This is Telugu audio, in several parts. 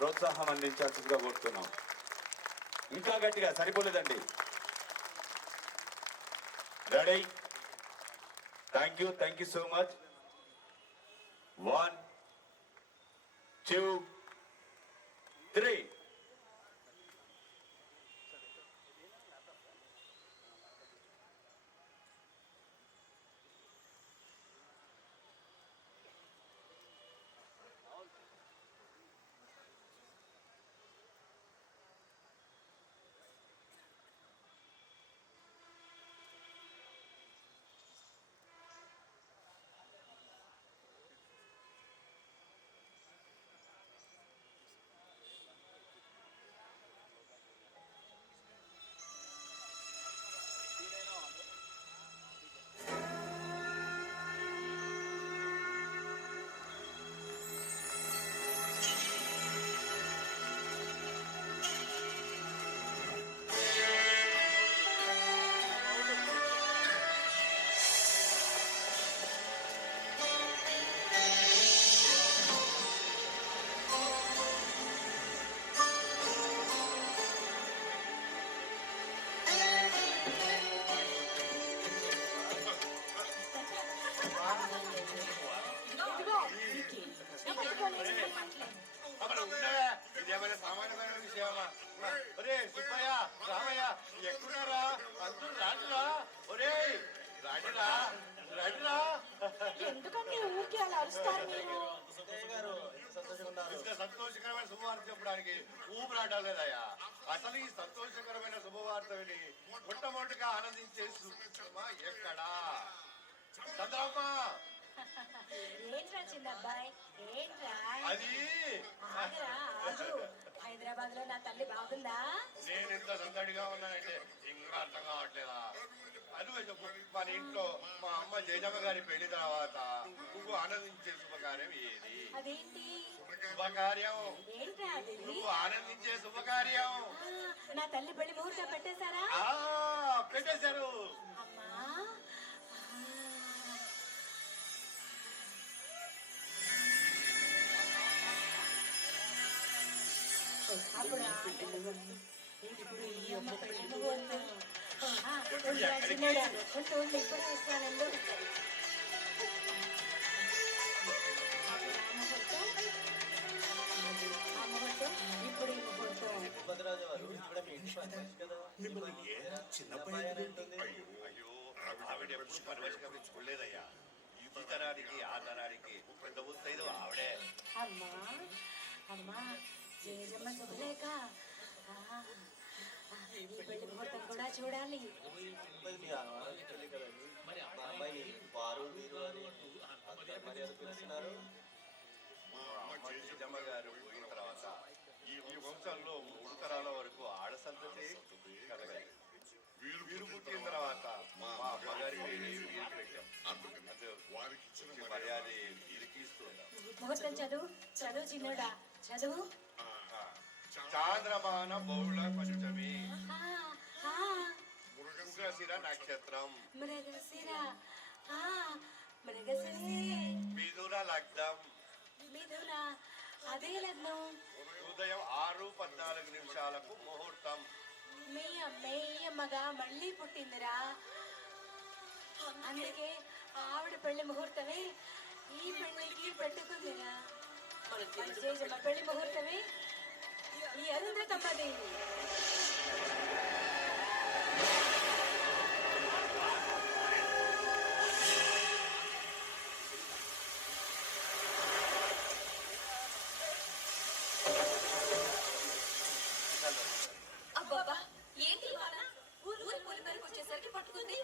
ప్రోత్సాహం అందించాల్సిందిగా కోరుతున్నాం. ఇంకా గట్టిగా సరిపోలేదండి. Ready? Thank you so much. 1 2 3. ఇదేమైనా సామాన్యమైన విషయమా? ఒరే సుబ్బయ్య, రామయ్య ఎక్కడున్నారా? అందరూ రాజురా. ఒరే రాజురా, రాజురా. ఎందుకంటే ఊరికి అలా అరుస్తారు మీరు? ఇంత సంతోషకరమైన శుభవార్త చెప్పడానికి ఊపిరాటం లేదయ్యా. అసలు ఈ సంతోషకరమైన శుభవార్త విని మొట్టమొదటిగా ఆనందించే సుమా ఎక్కడా? చంద్రమ్మ, ఏంట్రా చిన్న అబ్బాయి, ఏంట్రా? అది హైదరాబాద్ లో నా తల్లి బాగుందా? నేను ఇంత సందడిగా ఉన్నానంటే ఇంకా అర్థం కావట్లేదా? అదువే చెప్పు. మన ఇంట్లో మా అమ్మ జయజమ్మ గారి పెళ్లి తర్వాత నువ్వు ఆనందించే శుభకార్యం ఏది? అదేంటి శుభకార్యం? ఏంట్రా అది? నువ్వు ఆనందించే శుభకార్యం. నా తల్లి పెళ్లి ముహూర్తం పెట్టేశారా? పెట్టేశారు. అమ్మా, అప్పుడు ఇప్పుడు ఈ అమ్మ పెళ్లి ముహూర్తం. ఇప్పుడే వస్తానండి. ఇప్పుడు ఈ ముహూర్తం. అయ్యో, ఆవిడ ఎప్పుడు పరవశించుకోలేదయ్యా. ఈ తరానికి ఆ తరానికి పెద్ద ముత్తైదు ఆవిడే. అమ్మా అమ్మా, జయజమ్మ శుభలేక ఈ పెళ్లి ముహూర్తం కూడా చూడాలి. జయజమ్మ గారు పోయిన తర్వాత ఈ వంశంలో 3 తరాల వరకు ఆడ సంతతి కలగాలి. వీరు పుట్టిన తర్వాత మా అమ్మగారి వీరు పెట్టాం. మర్యాద వీరికి ఇస్తున్నాం. ముహూర్తం చదువు చదువు చిన్నోడా, చదువు. చాంద్రమాన బహుళ పంచమి, మృగశిర నక్షత్రం, మృగశిర మిథున లగ్నం, మిథున అదే లగ్నం. ఉదయం 6:14 ముహూర్తం. మీ అమ్మగా మళ్ళీ పుట్టిందిరా, అందుకే ఆవిడ పెళ్లి ముహూర్తమే ఈ పెళ్లికి పెట్టుకుందిరా. జయజమ్మ పెళ్లి ముహూర్తమే ఈ అరుంధతమ్మదేవి. అబ్బాబా, ఏంటి ఊరు ఊరి మేరకు వచ్చేసరికి పట్టుకుంది.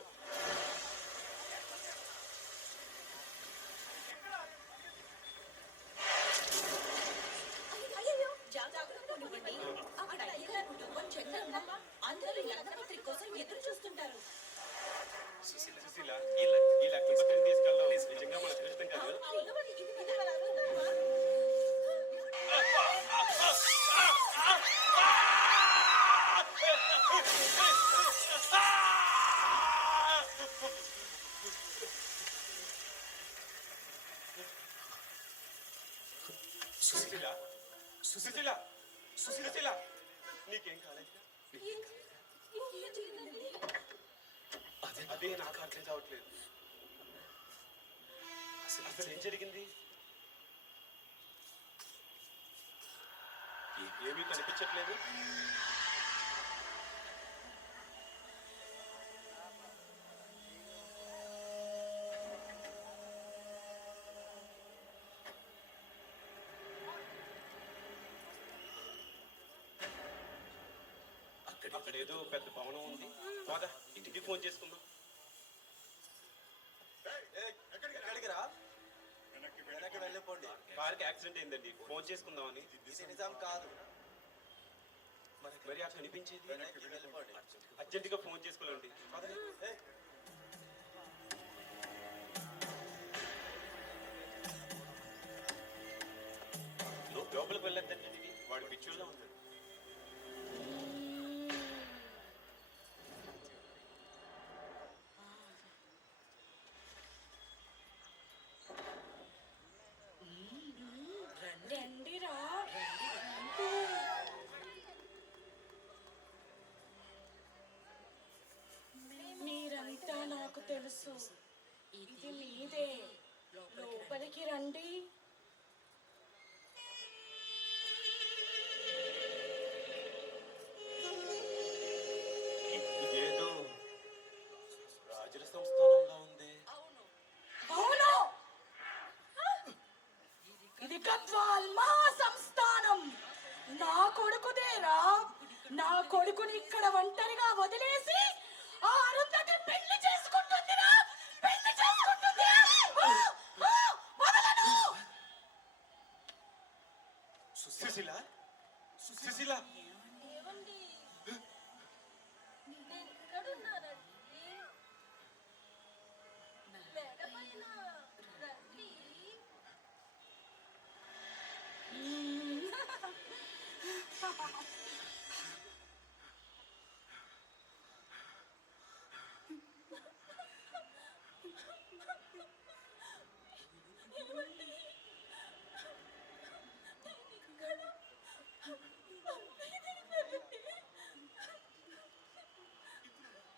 అయ్యో, జాగ్రత్తగా ఉండండి. అక్కడ అయ్యగారు సుశీల సుశీల నీకేం కాలేదు? ఏం జరిగిందండి? అదే నాకు అర్థం కావట్లేదు. అసలు ఏం జరిగింది? ఏమీ కనిపించట్లేదు. అక్కడేదో పెద్ద భవనం ఉంది. బాగా ఇంటికి ఫోన్ చేసుకుందాం. ఎక్కడికి రా? వెనక్కి వెళ్ళిపోండి. కారుకి యాక్సిడెంట్ అయిందండి, ఫోన్ చేసుకుందామని. ఇది నిజం కాదు. మరి అక్కడ కనిపించేది. వెనక్కి వెళ్ళిపోండి. అర్జెంటుగా ఫోన్ చేసుకోవాలండి. ఏయ్, లోపలికి వెళ్ళొద్దండి, వాడు పిచ్చుల్లో ఉన్నాడు. రండిరా. మీరంతా నాకు తెలుసు. ఇది మీదే. లోపలికి రండి. ఇదేదో రాజుల సంస్థానంగా ఉంది. అవును, ఇది గద్వాల్ మా సంస్థానం. నా కొడుకుదేరా. నా కొడుకుని ఇక్కడ ఒంటరిగా వదిలేసి ఆ అరుంధతి పెళ్లి చేసుకుంటుందిరా. పెళ్లి చేసుకుంటుందిరా. వదలను. సుశీల సుశీల ఏమండి? నేను ఇక్కడున్నానండి. మేడపైన రండి.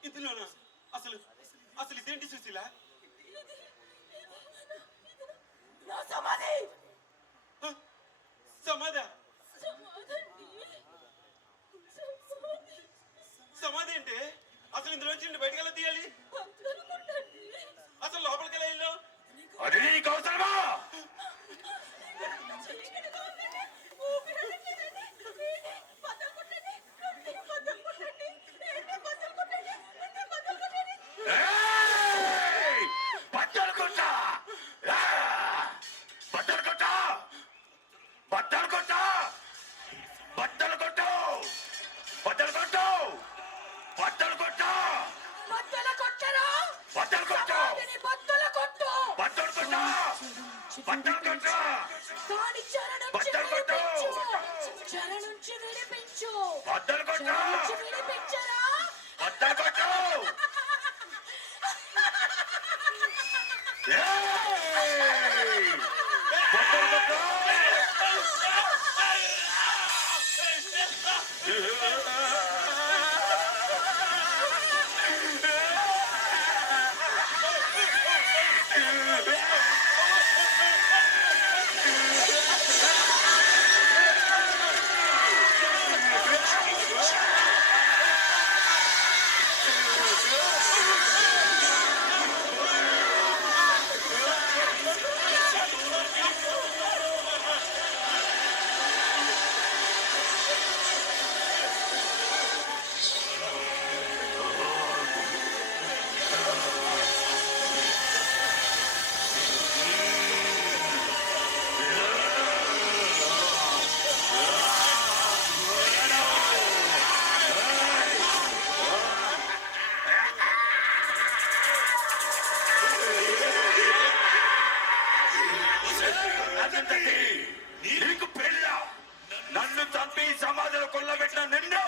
ఇందులోనా? అసలు అసలు ఇదేంటి సుశీల? నా సమాధి. సమాధి? సమాధి అంటే అసలు ఇందులోంచి నుండి బయటకు ఎలా తీయాలి? అసలు లోపలికి ఎలా వెళ్ళావు? అది నీకు అవసరమా? ఏయ్! బట్టలు కొట్టా! ఆ! బట్టలు కొట్టా! బట్టలు కొట్టా! బట్టలు కొట్టు! బట్టలు కొట్టు! బట్టలు కొట్టా! బద్దలు కొట్టరా. బట్టలు కొట్టు! సమాధిని బద్దలు కొట్టు. బట్టలు కొట్టా! బట్టలు కొట్టా! దాని చెర నుంచి బట్టలు కొట్టు! విడిపించు. చెర నుంచి విడిపించు. బట్టలు చెర కొట్టా! నుంచి విడిపించరా. బట్టలు కొట్టు! ఏయ్! బట్టలు కొట్టు! అదంతటి నీకు పెళ్ళ నన్ను చంపి సమాధిలో కొల్లబెట్టిన నిన్ను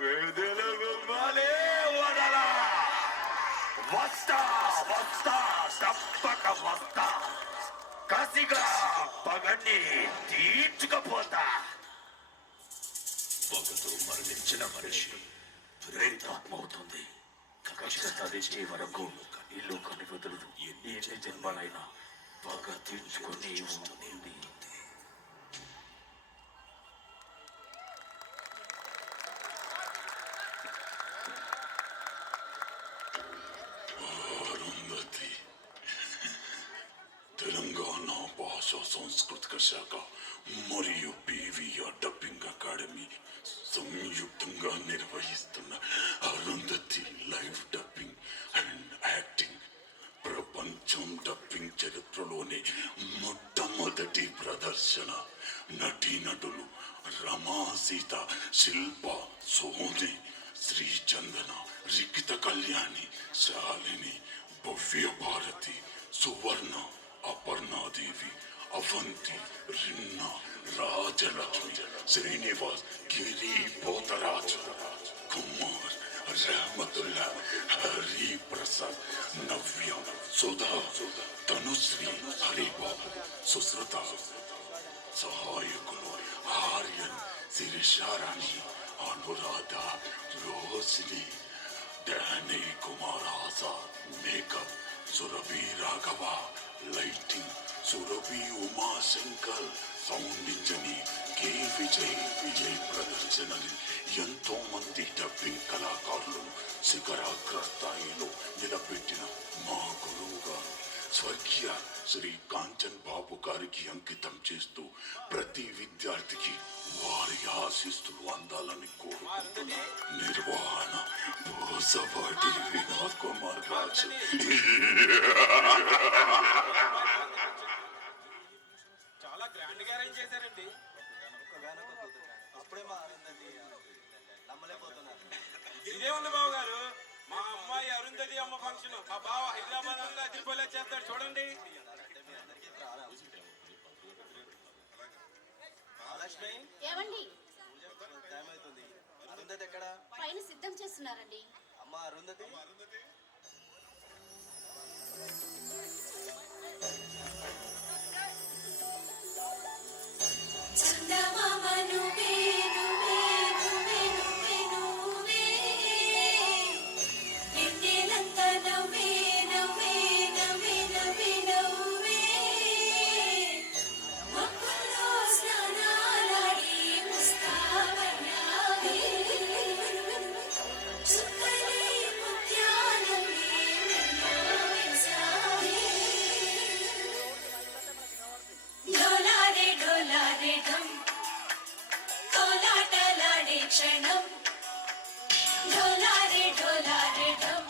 విడుదల గుమ్మాలే వదలా. వస్తా వస్తా తప్పక వస్తా. కసిగా పగని తీర్చుకపోతా. మించిన మనిషి ప్రేతాత్మ అవుతుంది. కక్ష సాధించే వరకు ఇల్లు కని వదలదు. ఎన్ని జన్మలైనా పగ తీర్చుకొని ఉంటుంది. అరుంధతి తెలంగాణ భాషా సాంస్కృతిక శాఖ మరియు పీవీఆర్ డబ్బింగ్ అకాడమీ సంయుక్తంగా నిర్వహిస్తున్న Arundhati live dubbing and acting ప్రపంచం డబ్బింగ్ చరిత్రలోనే మొట్టమొదటి ప్రదర్శన. నటీనటులు రమా సీత, శిల్ప, సోని, శ్రీచందన, రికిత కళ్యాణి, శాలిని, భవ్య భారతి, సువర్ణ, అపర్ణాదేవి, అవంతి, రిన్న, రాజలక్ష్మి, శ్రీనివాస్, గిరి, పోతరాజు, కుమార్, రహమతుల్లా, హరి ప్రసాద్, నవ్య, సుధా, తనుశ్రీ, హరిబాబు, సుశ్రుత. సహాయకులు Aryan, Sirisharani, Anuradha, Rohini, Danny Kumar Azad, makeup Surabhi Raghava, lighting Surabhi Umashankar, sound engineer K Vijay ప్రదర్శనని ఎంతో మంది డబ్బింగ్ కళాకారులను శిఖరాగ్ర స్థాయిలో నిలబెట్టిన మా గురువు గారు స్వర్గీయ శ్రీ కాంచన్ బాబు గారికి అంకితం చేస్తూ ప్రతి విద్యార్థికి వారి ఆశీస్సులు అందాలని కోరుకుంటున్నా. నిర్వహణ బోసపాటి వినోద్ కుమార్ రాజు. చాలా గ్రాండ్ గా అరేంజ్ చేశారండి. ఒక్కగానొక్క కూతురు. అప్పుడే మా అరుంధతి నమ్మలేకపోతున్నారు. ఇదే ఉంది బాబు గారు, మా అమ్మాయి అరుంధతి అమ్మ ఫంక్షన్ మా బావ హైదరాబాద్ అంతా అదిరిపోలే చేస్తాడు చూడండి. అంటే మీ అందరికీ రారా? మహాలక్ష్మి, ఏమండి టైం అవుతుంది. అరుంధతి ఎక్కడ? పైన సిద్ధం చేస్తున్నారండి. అమ్మ అరుంధతి. చందమామ నువ్వే నువ్వే నువ్వే నువ్వే నువ్వే ఎన్నెలంతా నవ్వే నవ్వే నవ్వే నవ్వే నవ్వే మక్కుల్లో స్నానాలాడి ముస్తాబయ్యావే చుక్కలే ముత్యాలవే మెల్లో వేసావే డోలారే డోలారే ఢమ్ కోలాటలాడే క్షణం డోలారే డోలారే ఢమ్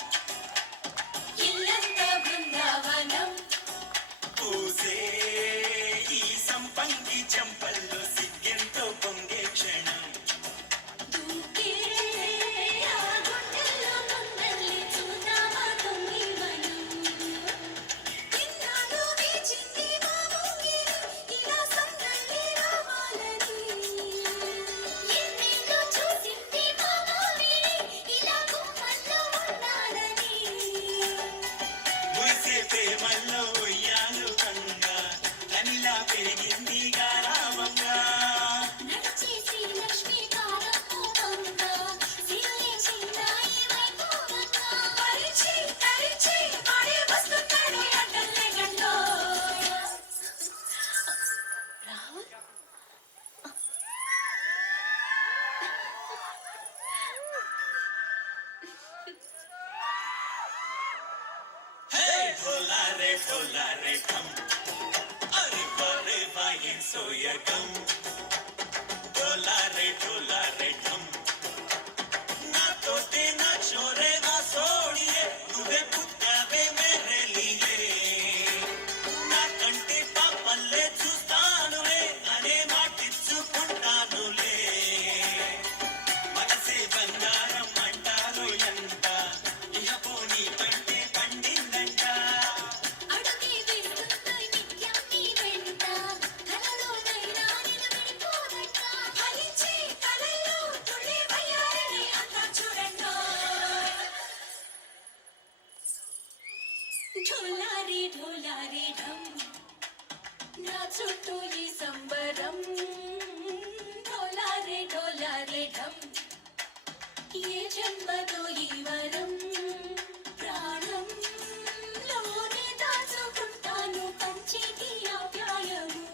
ఇల్లంతా బృందావనం పూసే ఈ సంపంగి చెంపల్లో సిగ్గెంతో పొంగే క్షణం దూకే ఆ గుండెల్లో ముందల్లి చూద్దామా తొంగి మనం ఇన్నాళ్ళు వేచింది మా ముంగిలి ఇలా సందడి రావాలని ఎన్నెన్నో చూసింది మా మామిడి ఇలా గుమ్మల్లో ఉండాలని మురిసే ప్రేమల్లో ఉయ్యాలు కంగా కనిలా పెరిగింది గారామంగా నడిచేసి లక్ష్మీ కారపూవంగా సిల్లే చిన్నాయి వైభవంగా పరిచి తరిచి పడి వస్తున్నాడు అడ్డల్లే గంటో రాహుల్ హే ढोला रे ढम अरे बा ఏం సోయగం ढोला रे ढम నాతోటే నా చోరే ఆ సోడియే నువ్వే పుట్టావే మేరే లియే నా కంటి పాపల్లే చూస్తానులే అనే మాటిచ్చుకుంటానులే మనసే బంగారం అంటారు ఎంత ఇహ పోనీ కంటే పండిందంట అడుగే వేస్తుంది నిత్యం నీ వెంట కలలో నైనా నిన్ను ఏ జన్మదో ఈ వరం ప్రాణంలోనే దాచుకుంటాను కంచేటి ఆప్యాయము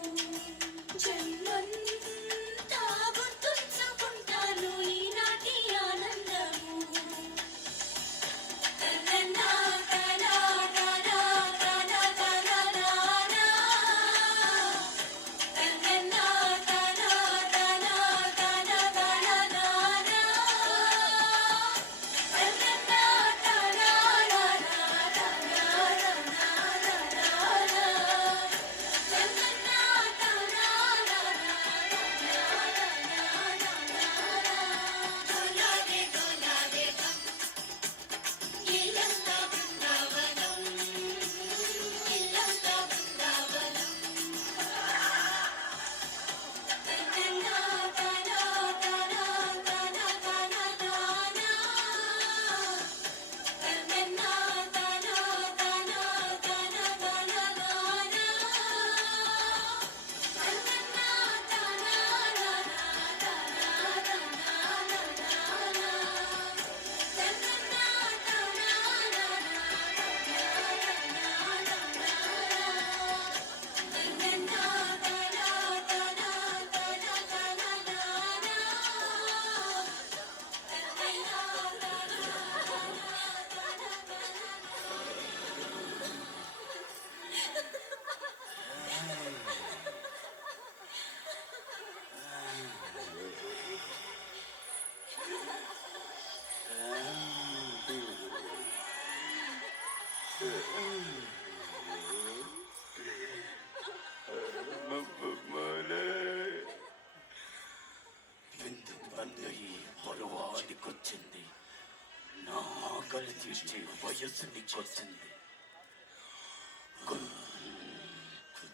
జన్మంతా గుర్తుంచుకుంటాను ఈనాటి ఆనందము తననా తనా తనా తనా తనా తనా తననా తనా తనా తనా తనా తనా తననా తనా డోలాడే డోలాడే ఇల్లంతా బృందావనం ఇల్లంతా బృందావనం తననా తనా తనా తనా తనా తనా తననా తనా తనా తనా తనా తనా తననా తనా బిందు బందయి పొరవాడికొచ్చింది నా ఆకలి తీర్చే వయస్సు నీకొచ్చింది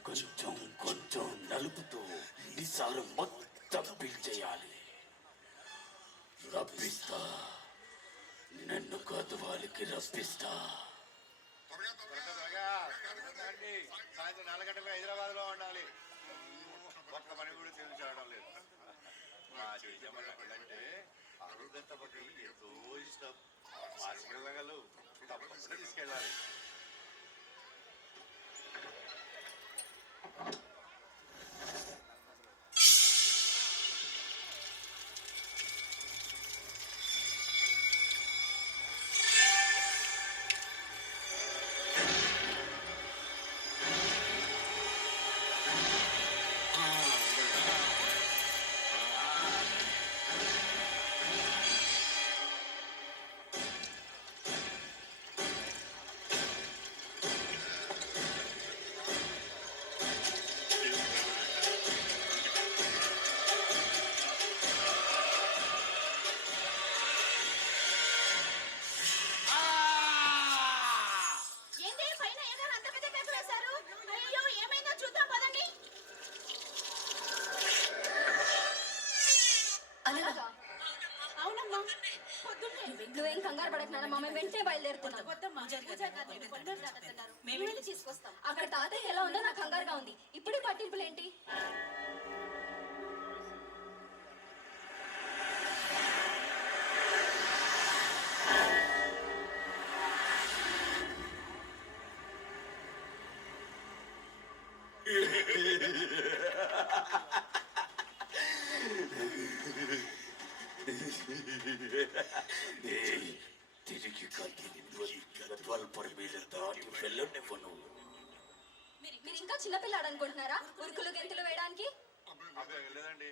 కొంచెం కొంచెం నలుపుతూ నిసారు మొత్తం పీల్చేయాలి రప్పిస్తా నిన్ను గదువాలికి రప్పిస్తా త్వరగా రండి. సాయంత్రం 4 గంటలకు హైదరాబాద్ లో ఉండాలి. ఒక్క పని కూడా తెలియడం లేదు. మా అంటే అరుదత్త పట్టు ఎంతో ఇష్టం. పిల్లలు తప్పకుండా తీసుకెళ్ళాలి. ఏంటి పైన ఏమైనా అంత పెద్ద కేక వేశారు అయ్యో ఏమైందో చూద్దాం పదండి అలాగా అవునమ్మా పొద్దున్నే నువ్వేం కంగారు పడకు నాన్న మేము వెంటనే బయలుదేరుతున్నాం మేము వెళ్ళి తీసుకొస్తాం అక్కడ తాతయ్య ఎలా ఉందో నాకు కంగారుగా ఉంది ఇప్పుడు పట్టింపులు ఏంటి తిరిగి గద్వాల్పరి మీద దాటి వెళ్ళనివ్వను మీరు ఇంకా చిన్నపిల్లాడు అనుకుంటున్నారా ఉరుకులు గెంతులు వేయడానికి అబ్బే లేదండి,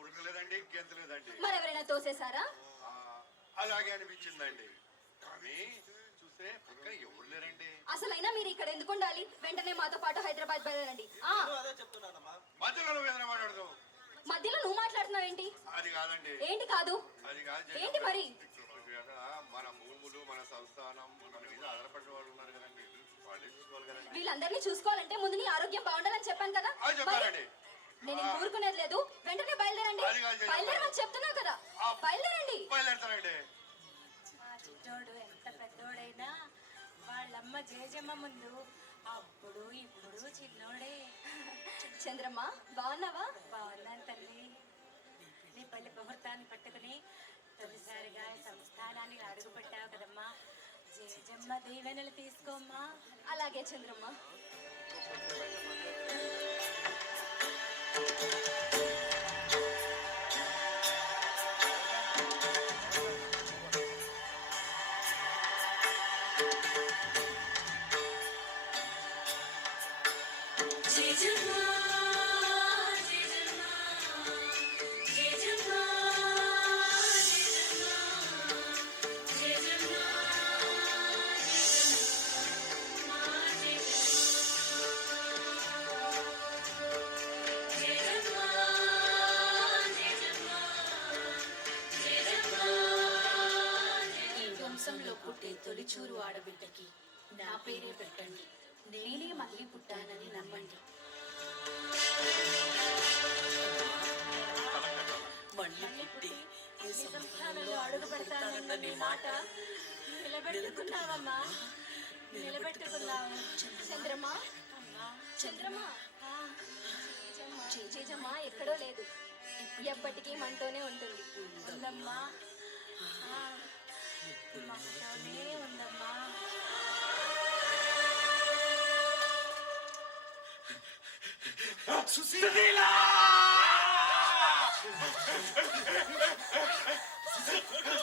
ఉరకలేదండి, గెంతలేదండి. మరెవరైనా తోసేశారా అలాగే అనిపించిందండి. కానీ చూస్తే పక్కన ఎవరు లేరండి. అసలైనా మీరు ఇక్కడ ఎందుకు ఉండాలి వెంటనే మాతో పాటు హైదరాబాద్ బయలుదేరండి అదే చెప్తున్నానమ్మా. మధ్యలో నువ్వు ఏదైనా మాట్లాడదు. మధ్యలో నువ్వు మాట్లాడుతున్నావు ఏంటి అది కాదండి, ఏంటి కాదు అది కాదు. ఏంటి మరి మన భూములు, మన సంస్థానం, మన మీద ఆధారపడిన వాళ్ళు ఉన్నారు కదండి, వాళ్ళే చూసుకోవాలి కదండి. వీళ్ళందరినీ చూసుకోవాలంటే ముందు నీ ఆరోగ్యం బాగుండాలని చెప్పాను కదా అది చెప్పాలండి. నేను ఊరుకునేది లేదు వెంటనే బయలుదేరండి అది కాదు, బయలుదేరమని చెప్తున్నా కదా బయలుదేరండి బయలుదేరుతానండి. మా చిట్టోడు ఎంత పెద్దోడైనా వాళ్ళమ్మ జేజమ్మ ముందు అప్పుడు ఇప్పుడు చిన్నోడే. చంద్రమ్మ బాగున్నావా బాగున్నాను తల్లి. నీ పెళ్లి ముహూర్తాన్ని పట్టుకుని తొలిసారిగా అమ్మ దీవెనలు తీసుకోమ్మా. అలాగే చంద్రమ్మ. ఈ వంశంలో పుట్టే తొలిచూరు ఆడబిడ్డకి నా పేరే పెట్టండి. నేనే మళ్ళీ పుట్టానని నమ్మండి. మళ్ళీ పుట్టి ఈ సంస్థానంలో అడుగు పెడతానన్న నీ మాట నిలబెట్టుకున్నావమ్మా. నిలబెట్టుకున్నావు చంద్రమ్మ, చంద్రమ్మ, జేజమ్మ ఎక్కడో లేదు, ఎప్పటికీ మనతోనే ఉంటుంది. ఉందమ్మా, మనతోనే ఉందమ్మా. సుశీలా!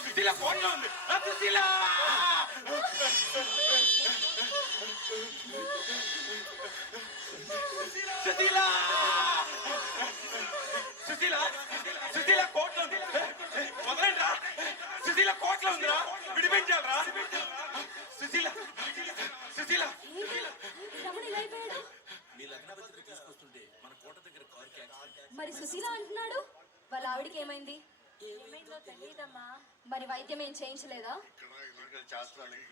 సుశీల ఫోన్లో ఉంది. సుశీలా! సుశీలా! సుశీల సుశీల కోట్లో ఉంది. వదలండి రా. సుశీల కోట్లో ఉందిరా, విడిపించాలరా. సుశీల సుశీల రమణ ఇలా అయిపోయాడు. మీ లగ్నపత్రిక తీసుకొస్తుంటే మన కోట దగ్గర కారు క్యాన్సిల్. మరి సుశీల అంటున్నాడు, వాళ్ళ ఆవిడకి ఏమైంది? ఏమైందో తెలియదమ్మా. మరి వైద్యం ఏం చేయించలేదా? శాస్త్రాలకి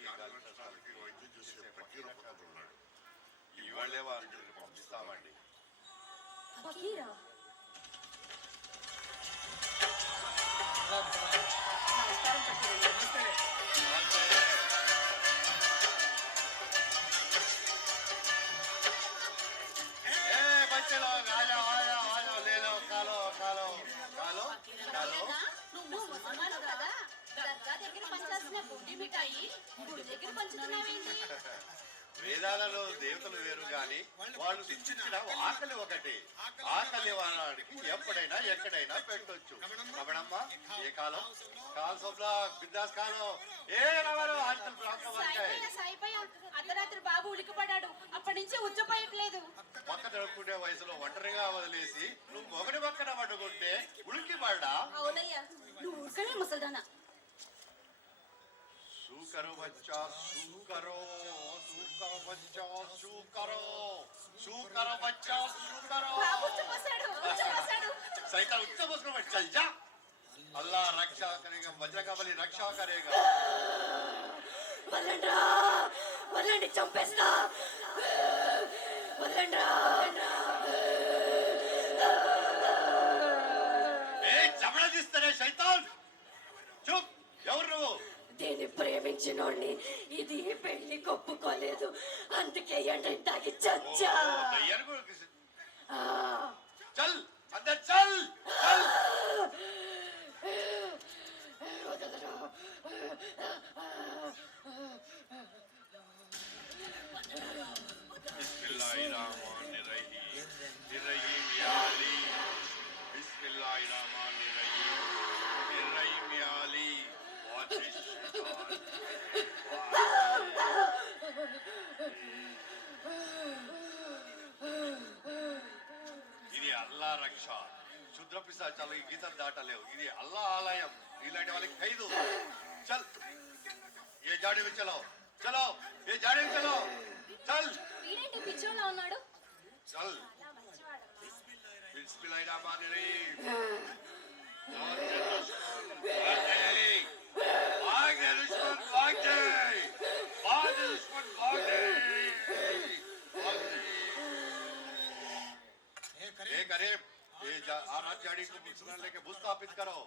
ఇవాళే వాళ్ళకి పంపిస్తామండి. ఫకీరా? बच्चे लोग आ जाओ आ जाओ आ जाओ ले लो खा लो खा लो खा लो खा लो. నువ్వు ముసల్మాను కదా, దర్గా దగ్గర పంచాల్సిన బుడ్డి మిఠాయి గుడి దగ్గర పంచుతున్నావేంటి? వేదాలలో దేవతలు వేరు గాని వాళ్ళు శిక్షించిన ఆకలి ఒకటి. ఆకలి వానాడికి ఎప్పుడైనా ఎక్కడైనా పెట్టొచ్చు. రమణమ్మ ఏ కాలం కాల్ సోబ్లా బిందాస్ కాలం ఏ రమణ హాస్టల్ బ్లాక్ సాయిపోయా సాయిపోయా, అర్ధరాత్రి బాబు ఉలికిపడ్డాడు. అప్పటి నుంచి ఉచ్చపోయట్లేదు. పక్క తడుపుకునే వయసులో ఒంటరిగా వదిలేసి నువ్వు మొగడి పక్కన పట్టుకుంటే ఉలికి పడ్డా. అవునయ్యా, నువ్వు ఊరుకనే ముసల్దానా. शूकरो बच्चा शूकरो शूकरो बच्चा शूकरो शूकरो बच्चा शूकरो. బాబు ఉచ్చపోసాడు. सैतान उच्च बसनो मत चल जा. अल्लाह रक्षा करेगा, बजरंगबली रक्षा करेगा. వదలండ్రా, వదలండి, చంపేస్తా. వదలండ్రా. ए चमड़ा दिस्तरे शैतान चुप. ఎవరు నువ్వు? దీన్ని ప్రేమించినోడిని ఇది పెళ్లి కొప్పుకోలేదు, అందుకే ఎండ తాగి చచ్చా. चल अंदर चल चल. बिस्मिल्लाहिर्रहमानिर्रहीम या अली. बिस्मिल्लाहिर्रहमानिर्रहीम या अली. ఇది అల్లా రక్ష. శుద్ర పిశాచాలు ఈ గీతం దాటలేవు. ఇది అల్లా ఆలయం. ఇలాంటి వాళ్ళకి ఖైదు. చల్ ఏ జాడి में चलो चलो ये जाड़ी में चलो चल వీడేంటి పిచ్చోళ్ళ ఉన్నాడు? चल. बिस्मिल्लाहिर्रहमानिर्रहीम. भाग दे दुश्मन भाग दे. भाग दे दुश्मन भाग दे. ये करे ये आराम जाड़ी को मुसलमान लेके बुस्त स्थापित करो.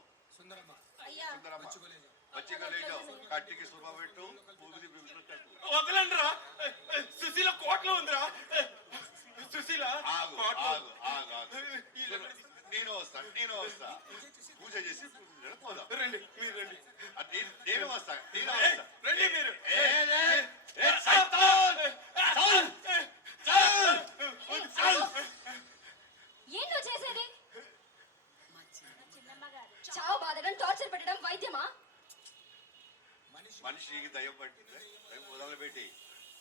అయ్యా, सुंदरम्मा बच्ची को ले जाओ. काटी की सुरमा बैठो पूरी बिल्कुल कर. వదలండి రా. సుశీల కోట్లో ఉందిరా. సుశీల ఆగు కోట్లో. ఆగు ఆగు ఆగు. నేను వస్తా పూజ చేసి పోదాం. రండి మీరు రండి. నేను వస్తా రండి మీరు. ఏ వైద్యమా? మనిషికి దయ్యం పట్టింది, దయ్యం మొదలుపెట్టి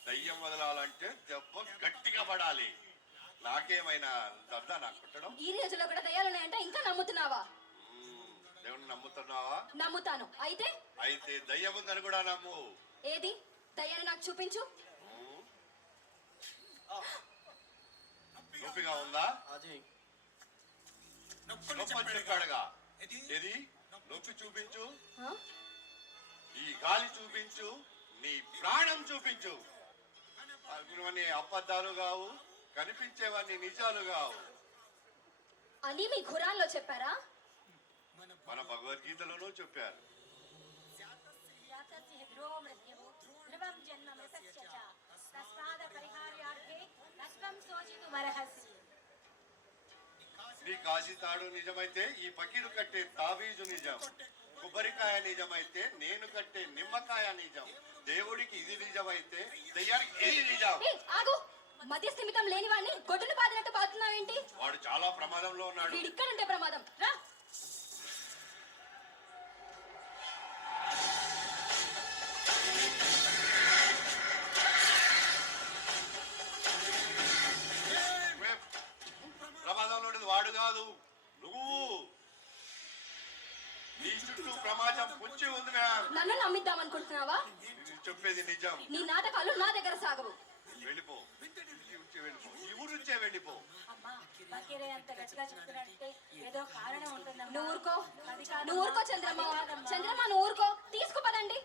దయ్యం వదలాలంటే దెబ్బ గట్టిగా పడాలి. నాకేమైనా దద్దా నాకు కుట్టడం? ఈ రోజుల్లో కూడా దయ్యాలున్నాయంటే ఇంకా నమ్ముతున్నావా? దేవుని నమ్ముతున్నావా? నమ్ముతాను. అయితే అయితే దయ్యం ఉందని కూడా నమ్ము. ఏది దయ్యాన్ని నాకు చూపించు. నొప్పిగా ఉందా? అది నొప్పని చెప్పాడుగా. ఏది నొప్పి చూపించు, ఆ? ఈ గాలి చూపించు, నీ ప్రాణం చూపించు. అన్నీ అబద్ధాలు కావు, కనిపించేవన్నీ నిజాలు కావు. అని మీ ఖురాన్లో చెప్పారా? మన భగవద్గీతలోనూ చెప్పారు. నీ కాశీ తాడు నిజమైతే ఈ పకీరు కట్టే తావీజు నిజం. కొబ్బరికాయ నిజమైతే నేను కట్టే నిమ్మకాయ నిజం. దేవుడికి ఇది నిజమైతే దయ్యానికి ఇది నిజం. ఏయ్, ఆగు. మధ్య స్థిమితం లేని వాడిని గొడ్డును బాదినట్టు బాదుతున్నావేంటి? వాడు చాలా ప్రమాదంలో ఉన్నాడు. వీడు ఇక్కడుంటే ప్రమాదం. రా. ప్రమాదంలో ఉండేది వాడు కాదు, నువ్వు. నీ చుట్టూ ప్రమాదం పొంచి ఉంది మ్యామ్. నన్ను నమ్మిద్దాం అనుకుంటున్నావా? నేను చెప్పేది నిజం. నీ నాటకాలు నా దగ్గర సాగవు. వెళ్ళిపో, ఈ ఊరు వెళ్ళిపో, ఈ ఊరు నుంచే వెళ్ళిపో. అమ్మా బకీరే అంత గట్టిగా చెప్తున్నట్టే ఏదో కారణం ఉంటుందమ్మా. నువ్వు ఊరుకో. అది కాదమ్మా. నువ్వు ఊరుకో చంద్రమ్మ. అది కాదమ్మా. చంద్రమ్మ నువ్వు ఊరుకో. తీసుకుపదండి.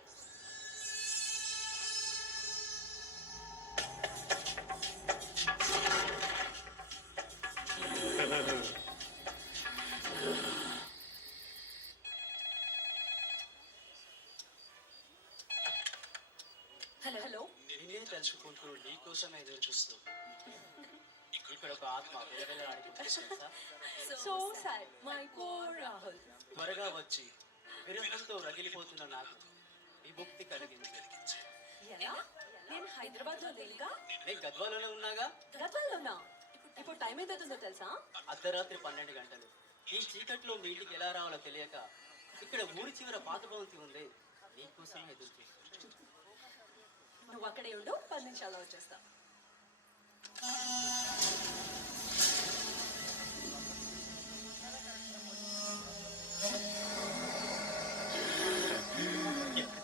Hello hello. నిన్నే తలుచుకుంటూ నీకోసం ఎదురు చూస్తూ ఇక్కడ ఒక ఆత్మ వెలవెల ఆడిపోతుందా? So sad my poor Rahul. త్వరగా వచ్చి విరహంతో రగిలిపోతున్న నాకు విముక్తి కలిగింది. ఎలా? నేను హైదరాబాద్ లో లేనుగా. నేను గద్వాలలో ఉన్నాగా. గతంలోనా? ఇప్పుడు టైం ఎంత అవుతుందో తెలుసా? అర్ధరాత్రి 12 గంటలు. ఈ చీకట్లో మీ ఇంటికి ఎలా రావాలో తెలియక ఇక్కడ ఊరి చివర పాత భవంతి ఉంది, నీకోసం ఎదురు చూస్తూ. నువ్వు అక్కడే ఉండు, 10 నిమిషాల్లో వచ్చేస్తా.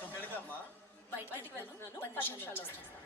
ఎక్కడికమ్మా? బయటికి వెళ్తున్నాను, 10 నిమిషాల్లో వచ్చేస్తా.